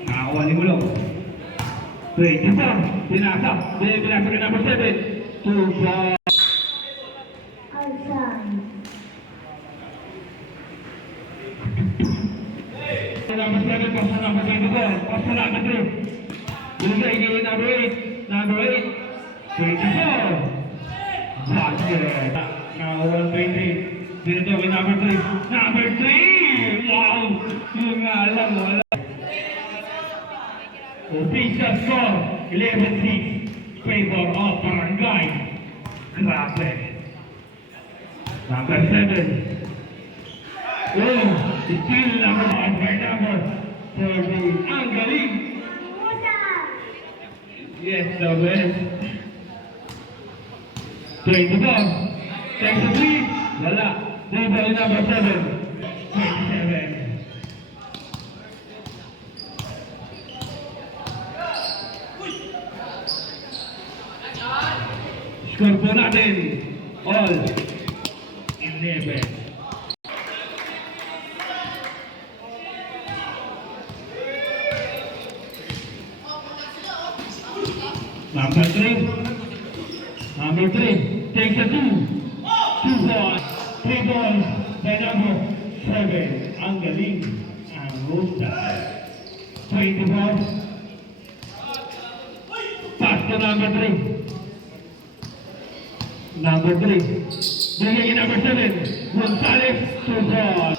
Nakakawali mo lang. 24, pinasa ka number 7. 2 ball. Number 7, pasa number 24, pasa number 3. Binigay kay number 8, 24. Basket. Nakawal 20. Dito kay number 3. Wow! Yung nga alam, wala. Official score, 11-6, favor of Barangay. Grabe. Number 7. Oh, still number 5 by number 14. Ang galing. Yes, the best. 24. 23. Wala. Dito yung number 7. 27. Score po natin. All 11. Number 3. Number 3. Takes a 2. 2 balls. 3 balls by number 7. Ang galing. Ang Rosa. 24. Pass to number 3. Number 3. Bringing in number 7. Gonzalez. 2 balls.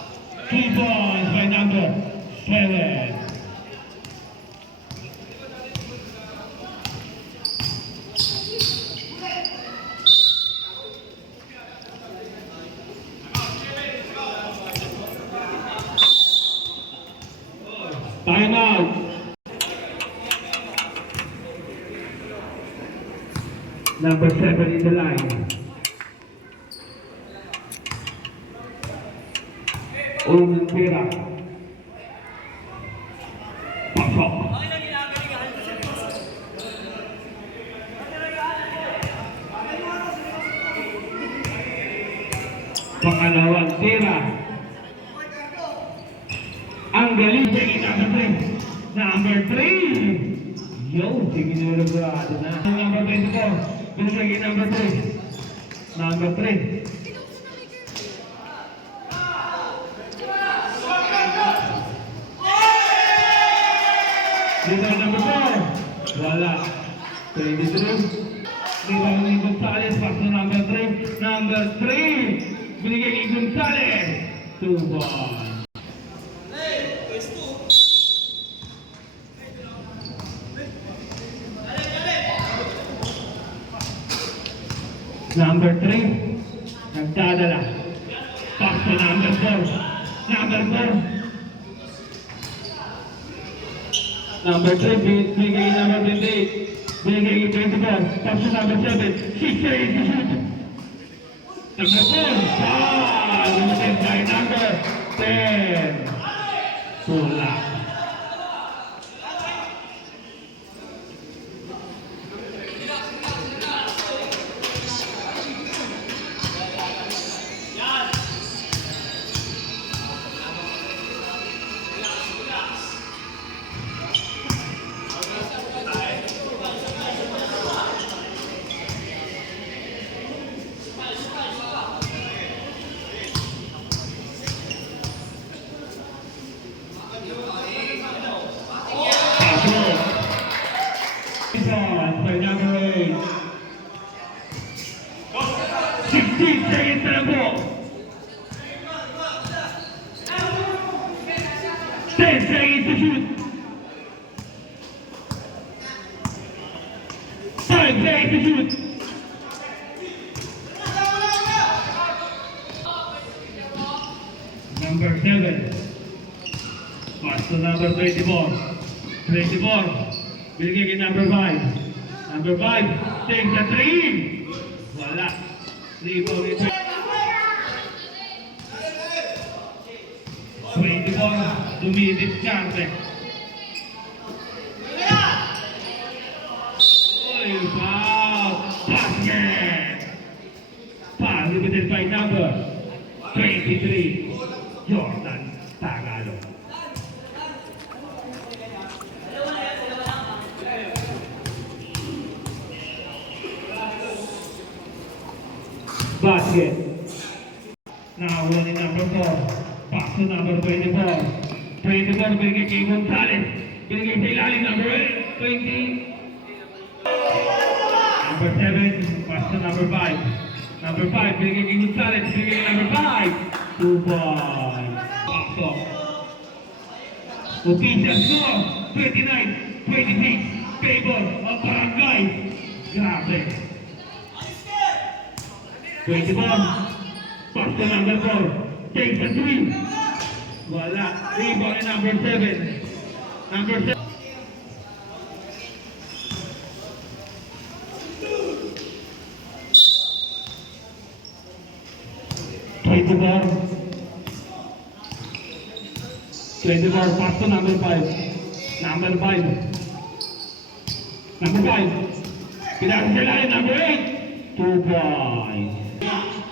3 balls by number 7. Time out. Number 7 in the line. Pera. Pasok. Pangalawang tira. Ang galing number 3. Yo, sige na logrado na. Number 24. Binigay number 3. Number 3. Dito number 4. Wala. 23. Dito ni Gonzalez. Pass na number 3. Number 3. Binigay ni Gonzalez. 2 balls. Number 3, nagdadala. Pass to number 4. Number 4. Number 3, bigay number 28. Bigay 24. Pass to number 7. 6 seconds to shoot. Number 4. Limited by number 10. Pula. By number 8. 16 seconds to the ball. 10 seconds to shoot. 5 seconds to shoot. Number 7. Pass to number 24. 24. Binigay kay number 5. Number 5. Takes the 3. Wala. 3 po ito. 24. Dumidiskarte. Oy, foul. Basket. Foul limited by number 23. Jordan Tagalog. Basket. Now running number 4. Pass to number 24. 24 binigay kay Gonzalez. Binigay sa ilalim number 20. Number 7. Pass to number 5. Number 5 binigay kay Gonzalez. Binigay kay number 5. 2 points. Box off. Official score 29-26. Favor of Barangay. Grabe. 21. Pass to number 4. Takes the 3. Wala. Rebound in number 7. Number 7. Twenty-four, pass to number 5. Number 5. Number 5. Pinasok sa lalim, number 8. 2 points.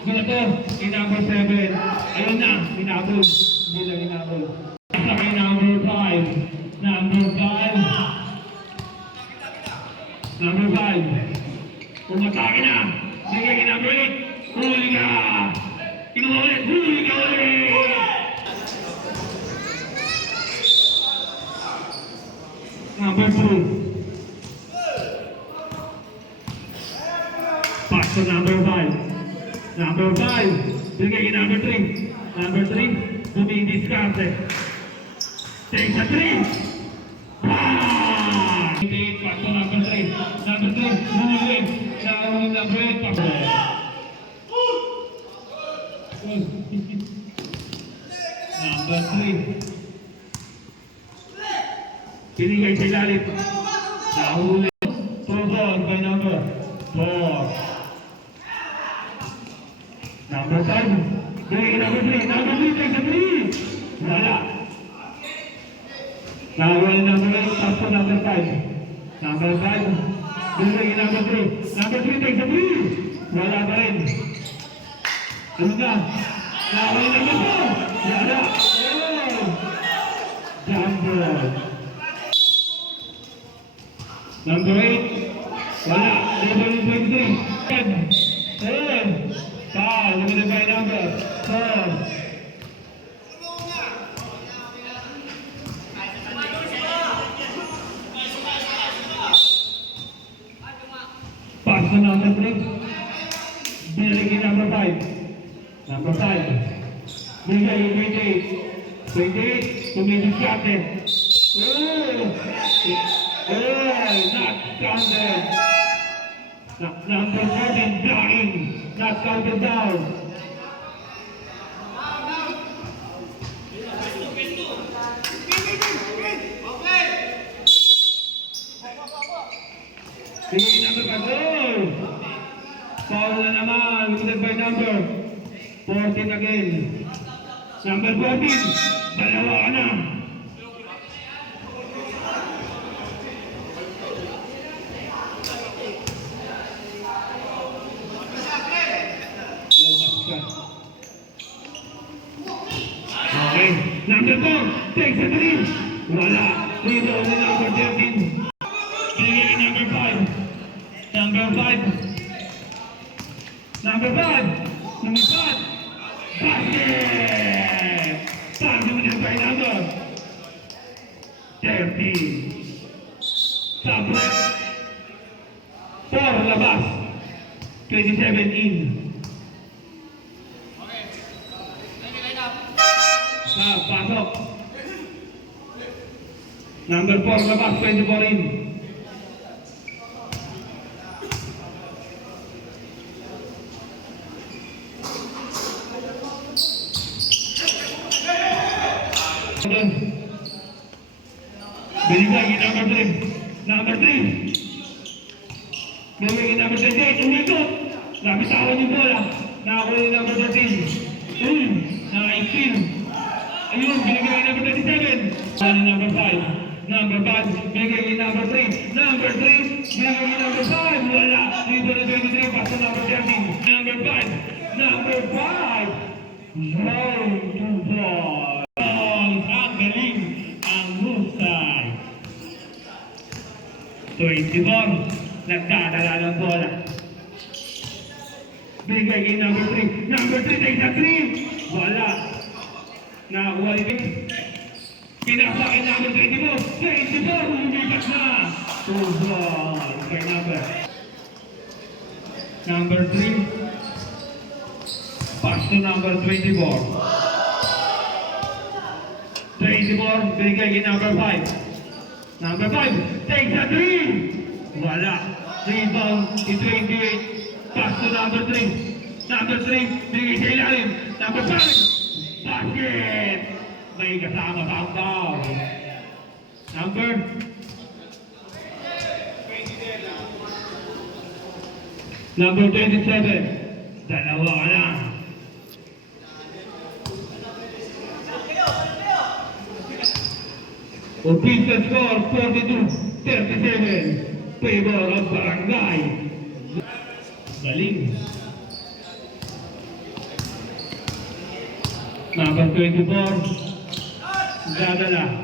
Dito, in number 7. Ayun na, inabol. Hindi lang inabol. Sa kay number 5. Number 5. Number 5. Umatake na. Bigay kay number 8. Huli ka. Kinuha ulit. Huli ka ulit. Number 3. Pass to number 5. Number 5. Bigay kay number 3. Number 3. Dumidiskarte. Takes a 3. Pass to number 3. Number 3. Huli. Nahuli number 8. Pass. Number 3. Binigay sa ilalim. Nahuli. 2 balls by number 4. Number 5. Binigay number 3. Number 3 takes a 3. Wala. Nahuli number 8. Pass to number 5. Number 5. Binigay number 3. Number 3 takes a 3. Wala pa rin. Ano na? Nahuli number 4. Wala. Jump. Number 8, wala. Number 23, 10. Foul, limited by number 4. Pass to number 3. Binigay number 5. Number 5. Binigay 28. 28, tumigil siya atin. Not counted. Number 14, blocking. Not counted down. Sige, number 5. Foul na naman. Limited by number 14 again. Number 14. Dalawa ka na. Okay. Number 4. Takes a 3. Wala. Rebound na number 13. Binigay number 5. Number 5. Number 5. Number 5. Basket! Pass naman by number 13. Sublet. 4 labas. 27 in. Pasok. Number 4 labas, 24 in. Binigay yung number 3. Number 3. Binigay yung number 28. Umikot. Nabitawan yung bola. Nakakuha yung number 13. Naka-18. Ayun, binigay yung number 37. Ano yung number 5? Number 5. Binigay yung number 3. Number 3. Binigay yung number 5. Wala. Dito na 23. Paso number 13. Number 5. Number 5. Zone to ball. Ang galing. Ang husay. 24. Nagdadala ng bola. Bigay kay number 3. Number 3 tayo sa 3. Wala. Nakakuha rin. Pinasa kay number 24. 24. Lumipat na. Ball. Kay number 3. Pass to number 24. 24. Bigay kay number 5. Number 5. Take the 3. Wala. Rebound in 28. Pass to number 3. Number 3. Bigay sa ilalim. Number 5. Basket. May kasama sa ang Number. Number 27. Dalawa ka lang. Official score 42-37. Favor of Barangay. Galing. Number 24. Dadala.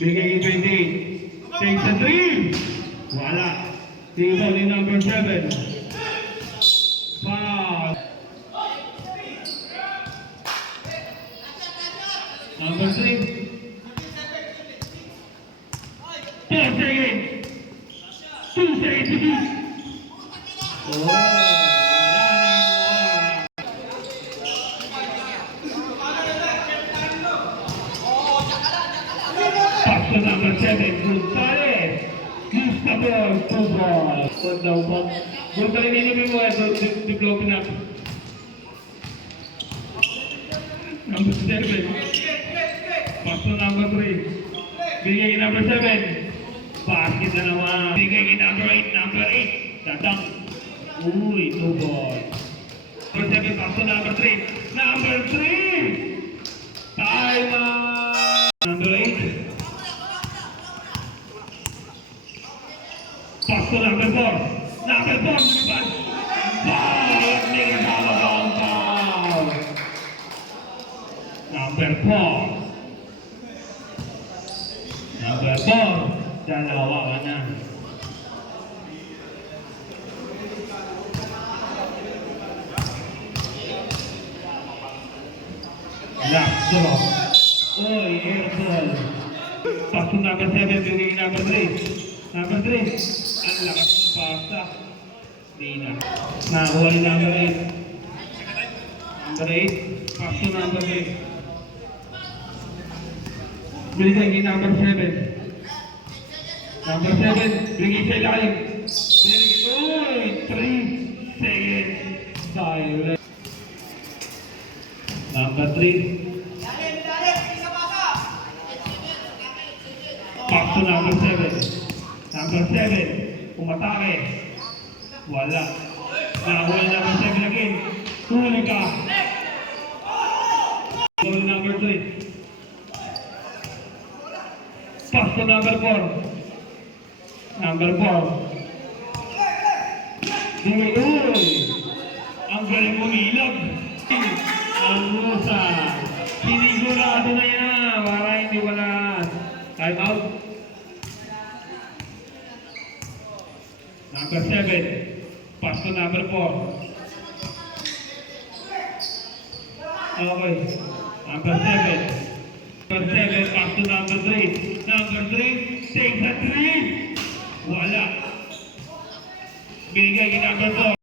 Bigay yung 28. Takes a 3. Wala. Table ni number 7. Foul. Number 3. 4 seconds. 2 seconds to shoot. Oh, pass to number 7. Gonzalez. Use the ball. 2 ball. What daw po? Gonzalez, inumin mo ito. Developin natin. Number 7. Pass to number 3. Bigay number 7. Basket na naman. Bigay number 8. Number 8. Dadang. Uy, 2 ball. Number 7. Pass to number 3. Number 3. Time out. Number 8. Pass to number 4. Number 4. Lumipad. Foul. May kasama ang foul. Number 4. Number 4. Dalawa ka na. Last draw. Uy, air ball. Pass to number 7. Bigay number 3. Number 3. Ang lakas ng pasta. Di na. Nakuha ni number 8. Number 8. Pass to number 8. Bigay kay number 7. Number 7, bigay sa ilalim. Uy, 3 seconds. Silent. Number 3. Pass to number 7. Number 7, umatake. Wala. Nakuha number 7 again. Huli ka. Goal number 3. Pass to number 4. Number 4. Uy! Ang galing umilag. Ang rusa. Sinigurado na yan. Para hindi wala. Time out. Number 7. Pass to number 4. Okay. Number 7. Number 7. Pass to number 3. Number 3. Take the 3. Wala. Binigay kay number 4.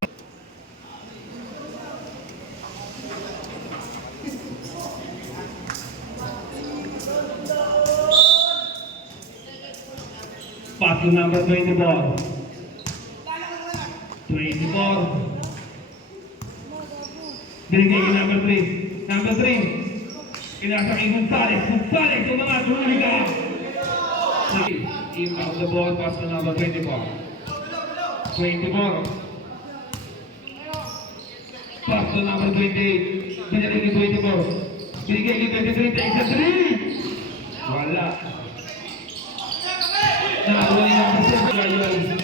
Pass to number 24. 24. Binigay kay number 3. Number 3. Pinasa kay Gonzales. Gonzales, umangat, huli ka. Team out the ball, pass to number 24. 24. Pass to number 28. Binalik ni 24. Binigay ni 23. Take the 3. Wala. Nakakuha ni number 7. Gayon.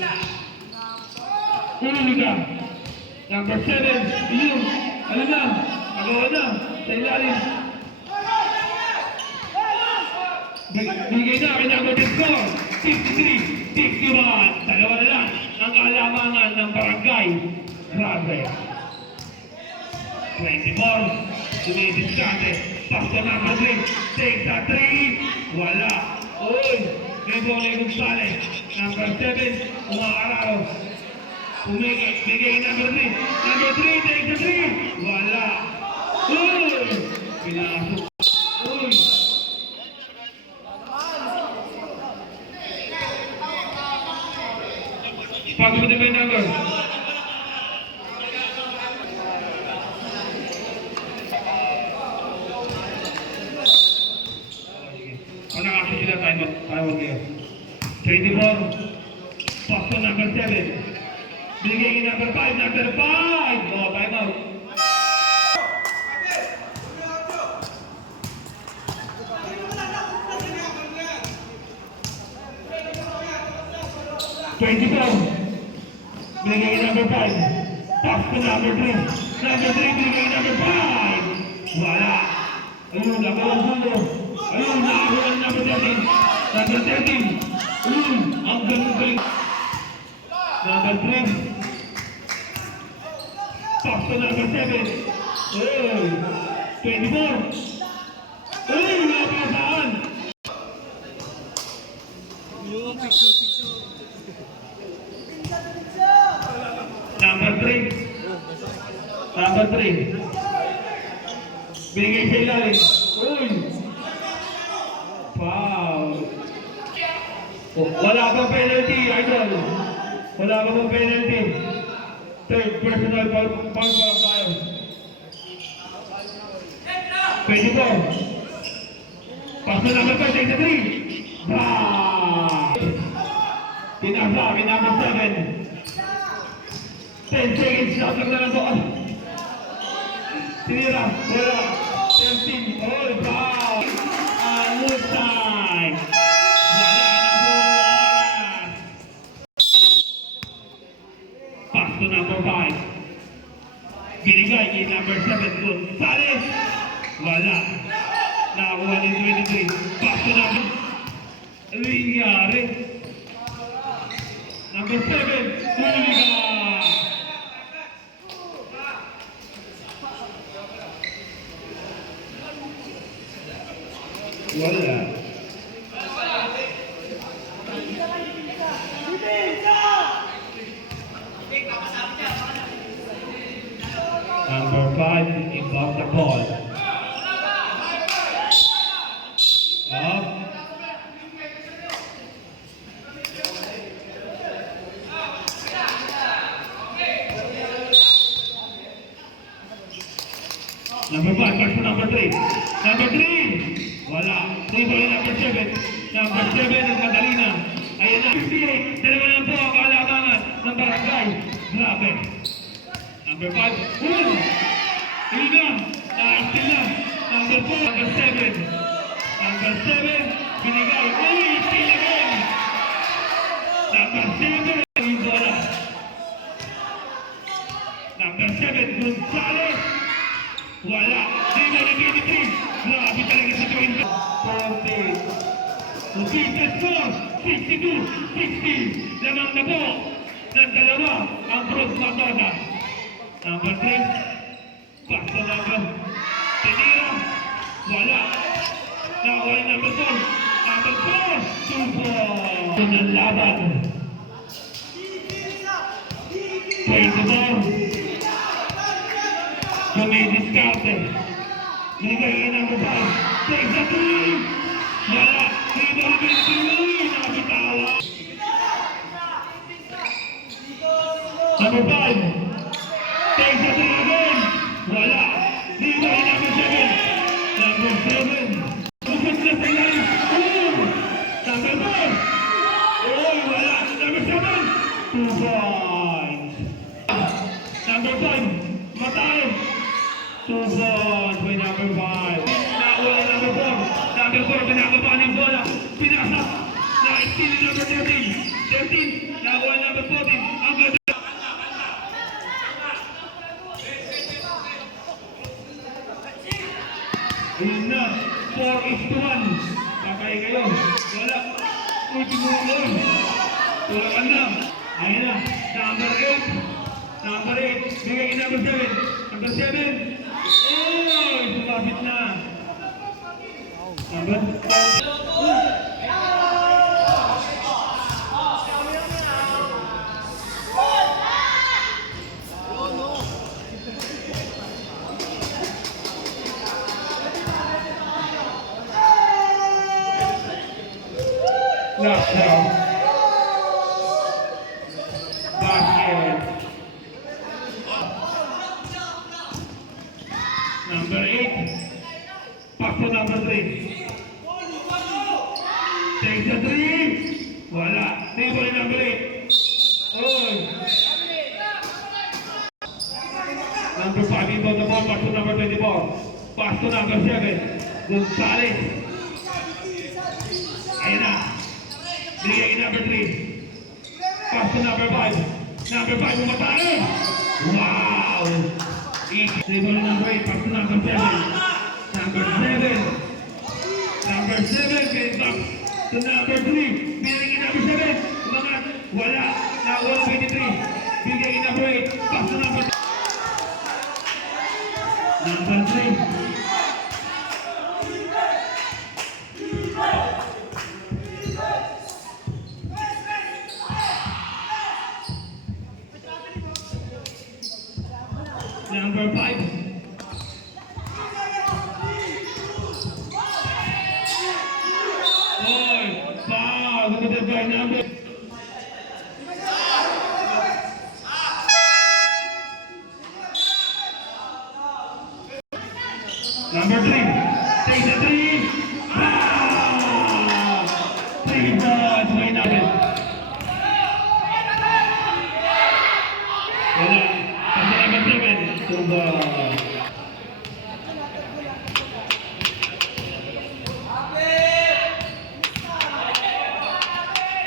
Huli ka. Number 7. Yun. Alam na. Magawa na. Sa ilalim. Bigay na kay number 54. 53. 61. Dalawa na lang ang alamangan ng barangay. Grabe. 24. Dumidiskante. Pasto number 3. Take the 3. Wala. Uy. May bola yung Gonzales. Number 7. Umaararo. Bigay number 3. Number 3. Take the 3. Wala. Uy. Pinasok. Uy. Pagod na ba yung number? Nakakasya sila tayo kayo. 24. Pass to number 7. Binigay yung number 5. Number 5! Oh, time out. Binigay yung number 5. Pass to number 3. Number 3, binigay yung number 5. Wala. Ayun, nakakuha ang pulo. Ayun, nakakuha ang number 13. Number 13. Ayun, ang galing. Number 3. Pass to number 7. Ayun, 24. Ayun, nakakasaan. Number 3. Number 3. Binigay sa ilalim. Uy! Foul. Oh, wala pang penalty, idol. Wala pang penalty. Third personal foul tayo. 24. Pass na number 5, take the 3. Tinasa kay number 7. 10 seconds lang na lang doon. Tinira, wala. 13, all foul. Alusay. Wala na po oras. Pass to number 5. Binigay kay number 7, Gonzales. Wala. Nakakuha ni 23. Pass to number... Ano yung nangyari? Number 7, huli ka. Wala. Number 5, inbound the ball. Love. Number 5, back to number 3. Number 3. Wala. Table number 7. Number 7 ang Catalina. Ayan na. 58. Dalawa na po ang kalamangan ng barangay. Grabe. Number 5. Yun na. Nakastil na. Number 4. Number 7. Number 7. Binigay. Still again. Number 7. Yung bola. Number 7. Gonzales. Wala. Table na 23. Grabe talaga sa tuwing 40. Official score, 62, 60. Lamang na po ng dalawa ang Cruz Matada. Number 3. Pass to number. Tinira. Wala. Nakawala number 4. Number 4. 2-4. Ito ng laban. 24. Dumidiskarte. Binigay kay number 5. Take the 3. Wala. Rebound kay Pinoy. Nakabitawa. Number 5. Take the 3 again. Wala. Rebound kay number 7. Number 7. 5. Matay. Subon by number 5. Nakuha number 4. Number 4, pinakabahan yung bola. Pinasa. Na-steal number 13. 13. Nakuha number 14. Ang ganda. Ayun na. 4-1. Kakay kayo. Wala. Ultimo gol. Tulakan lang. Ayun na. Number 8. Number 8. Bigay kay number 7. Number 7. Oh! Sumabit na. Number 5. Lockdown. Basket. Number 8. Pass to number 3. Takes the 3. Wala. Table number 8. Oh. Number 5 inbound the ball. Pass to number 24. Pass to number 7. Gonzalez. Ayun na. Bigay kay number 3. Pass to number 5. Number 5 umatay. Wow! Table number 8. Pass to number 7. Number 7. Number 7. Get back to number 3. Bigay kay number 7. Umangat. Wala. Nakuha 23. Bigay kay number 8. Pass to number 3. Number 3. Number 5. Oy, foul. Limited by number. Number 3. Take the 3. Ah! 3 points by number. Wala. Pasal number 7. Tuba.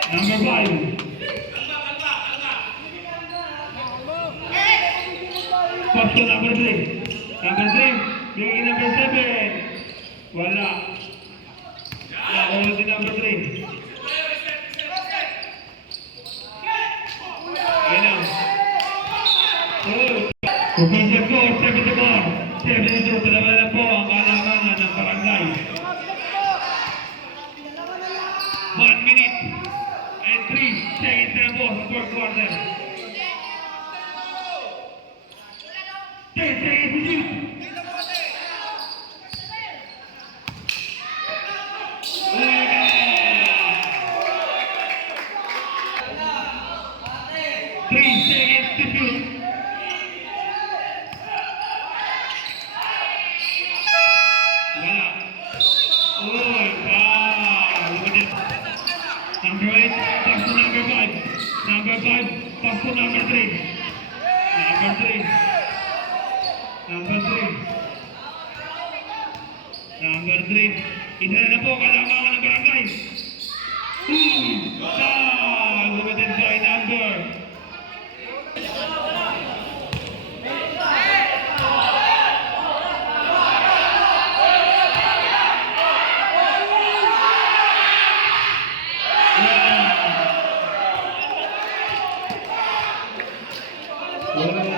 Number 5. Pass to number 3. Number 3. Bigay number 7. Wala. Nakuha si number 3. Ayun na. Official score, 7-4. 7-2, dalawa na po ang kalamangan ng barangay. 1 minute and 3 seconds na po sa fourth quarter. 10 seconds to shoot. Number 8, pass to number 5. Number 5, pass to number 3. Number 3. Number 3. Number 3. Isa na po kalamangan ng barangay. Limited by number. Wala.